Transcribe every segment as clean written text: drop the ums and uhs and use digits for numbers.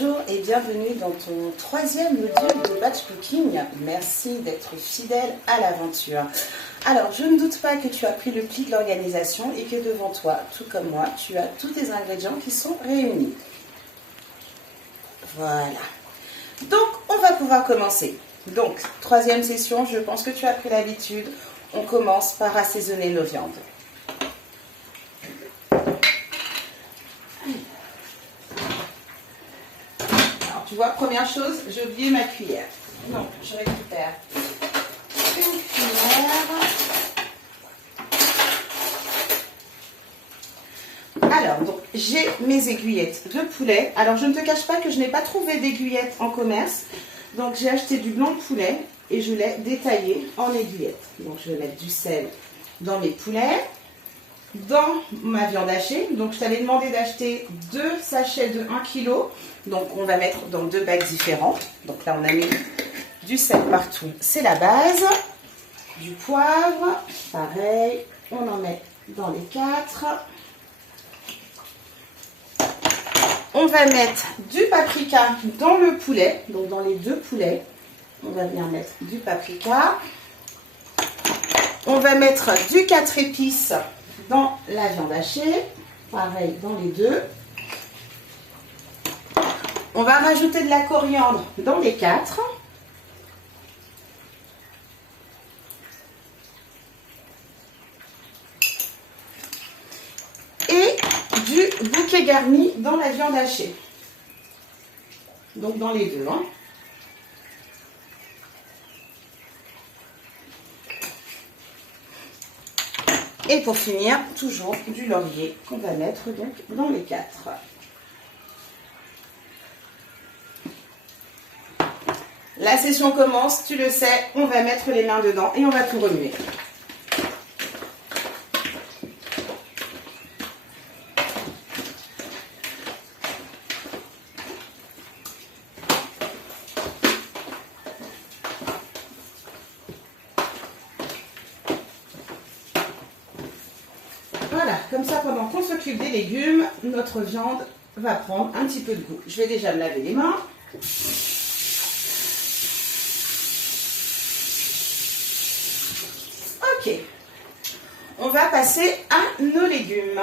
Bonjour et bienvenue dans ton troisième module de batch cooking. Merci d'être fidèle à l'aventure. Alors, je ne doute pas que tu as pris le pli de l'organisation et que devant toi, tout comme moi, tu as tous tes ingrédients qui sont réunis. Voilà. Donc, on va pouvoir commencer. Donc, troisième session, je pense que tu as pris l'habitude. On commence par assaisonner nos viandes. Tu vois, première chose, j'ai oublié ma cuillère. Donc, je récupère une cuillère. Alors, donc, j'ai mes aiguillettes de poulet. Alors, je ne te cache pas que je n'ai pas trouvé d'aiguillettes en commerce. Donc, j'ai acheté du blanc de poulet et je l'ai détaillé en aiguillettes. Donc, je vais mettre du sel dans mes poulets. Dans ma viande hachée, donc je t'avais demandé d'acheter 2 sachets de 1 kg, donc on va mettre dans 2 bacs différents. Donc là on a mis du sel partout, c'est la base, du poivre, pareil, on en met dans les 4. On va mettre du paprika dans le poulet, donc dans les 2 poulets, on va venir mettre du paprika. On va mettre du 4 épices dans la viande hachée, pareil dans les 2. On va rajouter de la coriandre dans les 4. Et du bouquet garni dans la viande hachée. Donc dans les 2. Et pour finir, toujours du laurier qu'on va mettre donc dans les 4. La session commence, tu le sais, on va mettre les mains dedans et on va tout remuer. Voilà, comme ça, pendant qu'on s'occupe des légumes, notre viande va prendre un petit peu de goût. Je vais déjà me laver les mains. Ok. On va passer à nos légumes.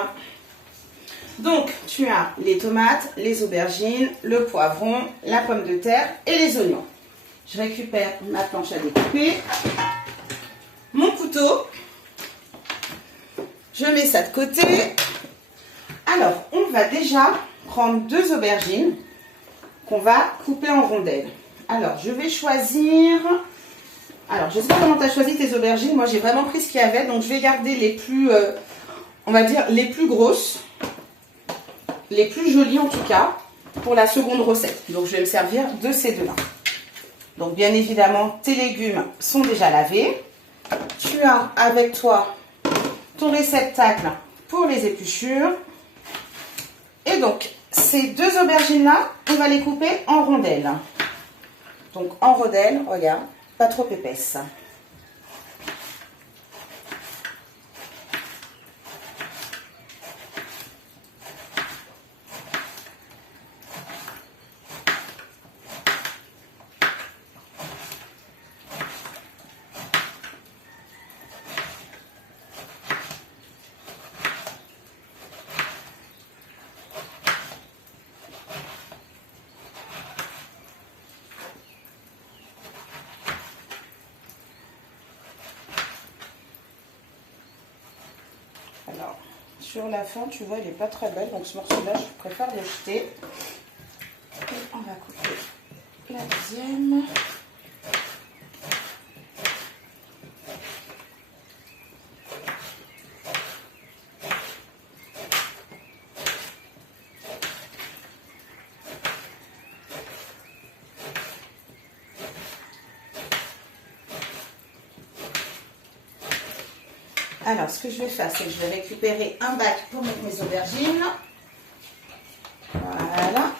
Donc, tu as les tomates, les aubergines, le poivron, la pomme de terre et les oignons. Je récupère ma planche à découper, mon couteau. Je mets ça de côté. Alors, on va déjà prendre 2 aubergines qu'on va couper en rondelles. Alors, je vais choisir... Alors, je ne sais pas comment tu as choisi tes aubergines. Moi, j'ai vraiment pris ce qu'il y avait. Donc, je vais garder les plus, on va dire, les plus grosses. Les plus jolies, en tout cas, pour la seconde recette. Donc, je vais me servir de ces 2-là. Donc, bien évidemment, tes légumes sont déjà lavés. Tu as avec toi ton réceptacle pour les épluchures. Et donc, ces 2 aubergines-là, on va les couper en rondelles. Donc, en rondelles, regarde, pas trop épaisses. Alors, sur la fin, tu vois, il n'est pas très belle. Donc, ce morceau-là, je préfère le jeter. Et on va couper la deuxième. Alors, ce que je vais faire, c'est que je vais récupérer un bac pour mettre mes aubergines. Voilà.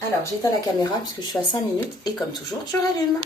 Alors, j'éteins la caméra puisque je suis à 5 minutes et comme toujours, je rallume.